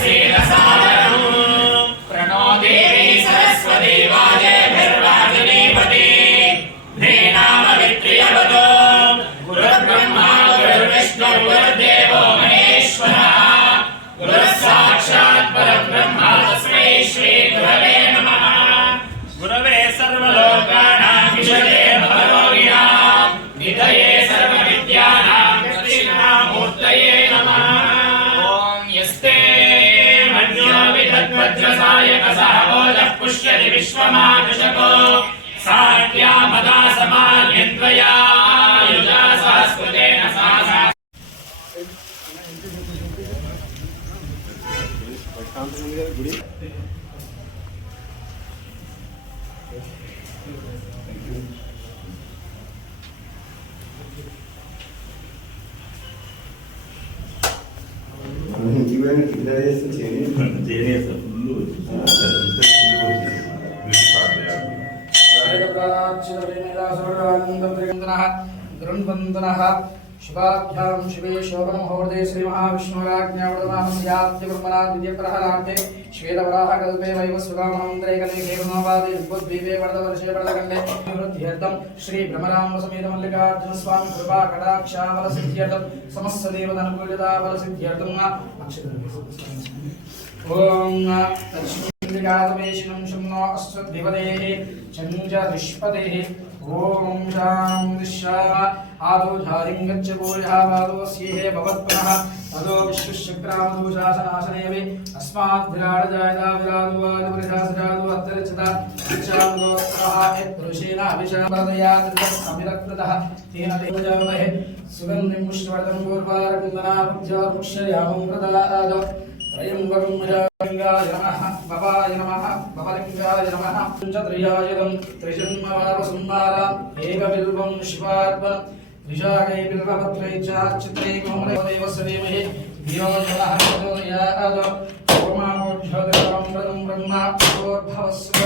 see the sun. पुष्यति विश्वमानुषको साट्यामदा समान्यन्त्वया युजा सहस्कृतेन सा सा ఇంటికి కింద గృహ్వంతనః శుభాభ్యాం శివే శోభనమహోదయ శ్రీ మహావిష్ణురాజ్ఞావృతమానస్యాద్య ద్వితీయప్రహరార్థే శ్వేతవరాహకల్పే వైవ సుగామనంతరే కలే కేవనోపాదే ఉద్భీవే వరదవర్షే వరదగండే వృద్ధ్యర్థం శ్రీ భ్రమరాంబ त्रिगातवेशिनं शं नो अस्मद्भिवदेः शं च दुष्पदेः ॐ शां दुष्या आदौ झारिं गच्छ भूयावादोऽस्येः भवत्पुनः तदो विश्वशक्रामधूषासनासनेऽपि अस्माद्भिराडजायता विरादुवादुपरिशासरादु अन्तरिक्षता इच्छादोत्तरः यत्पुरुषेण अभिशापदया अभिरक्तः तेन देवजामहे सुगन्धिं पुष्टवर्धं पूर्वारकुन्दनाभ्योर्मुष्ययामं प्रदादौ त्र्यम्बकङ्गाय नमः भवाय नमः भवलिङ्गाय नमः। पञ्चत्रयायुधं त्रिशन्मवापसंवाराम् एकबिल्वं शिवार्प, त्रिशाकै बिल्वपत्रै चार्चित्रै कोमलदेवस्य धीमहि धियो नमः प्रचोदयात् ओमामोढ्योदयं ब्रह्म भवस्य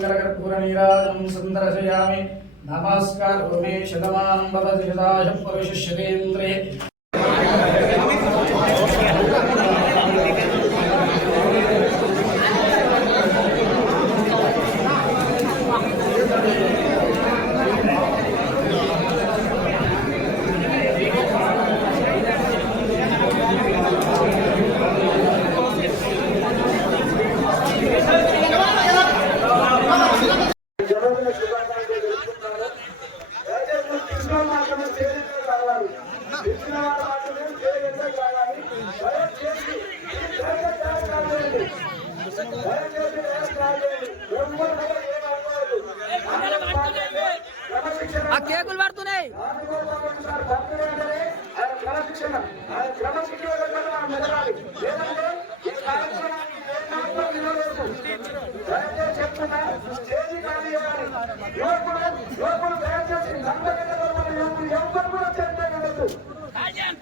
కరకర్పూర నీరాజం సందర్శయామి నమస్కార మే శతమానం భవతి శతాయ పురుషశ్యతేంద్రే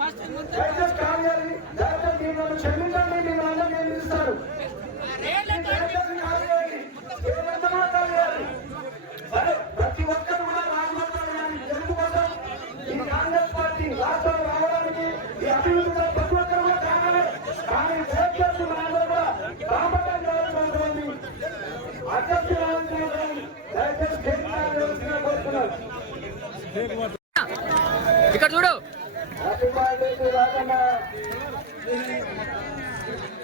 దయచేసి చేయాలి దయచేసి మిమ్మల్ని క్షమించండి మిమ్మల్ని నేను ఇస్తాను దయచేసి సరే ప్రతి ఒక్కరు కూడా రాజమాతాన్ని తెలుగు కోసం? ఈ కాంగ్రెస్ పార్టీ రాష్ట్రంలో రావడానికి ఈ అభివృద్ధిలో ప్రతి ఒక్కరు కూడా కావాలి కానీ దయచేసి మనందరూ కూడా రామకాన్ని రావాల్సినటువంటి అధ్యక్షులు రావాల్సినటువంటి దయచేసి కేంద్రాన్ని కోరుతున్నాను ఇక్కడ చూడు happy birthday to Rajanna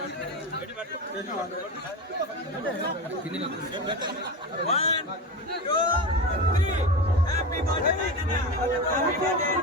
One, two, three. Happy birthday, Rajana. Happy birthday.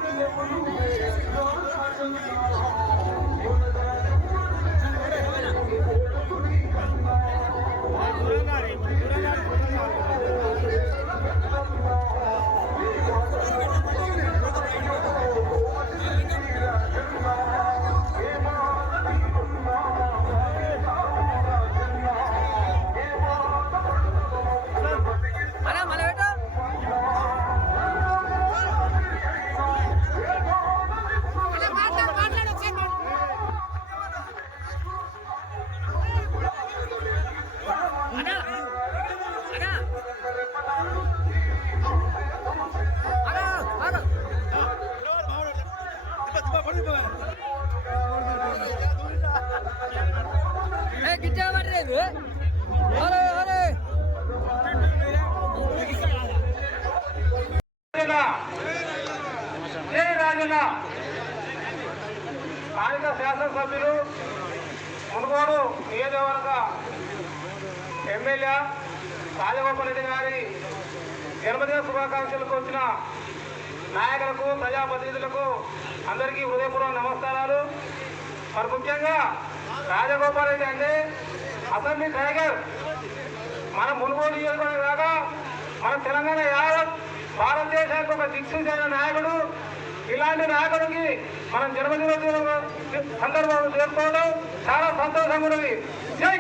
స్థానిక శాసనసభ్యులు మునుగోడు నియోజకవర్గ ఎమ్మెల్యే రాజగోపాల్ రెడ్డి గారి జన్మదిన శుభాకాంక్షలకు వచ్చిన నాయకులకు ప్రజాప్రతినిధులకు అందరికీ హృదయపూర్వక నమస్కారాలు. మరి ముఖ్యంగా రాజగోపాల్ రెడ్డి అంటే అసెంబ్లీ టైగర్ మన మునుగోలు నియోజకవర్గం కాగా మన తెలంగాణ యావత్ భారతదేశానికి ఒక దిక్సూచైన నాయకుడు. ఇలాంటి నాయకుడికి మనం జన్మదిన సందర్భంలో చేసుకోవడం చాలా సంతోషంగా ఉన్నది. జై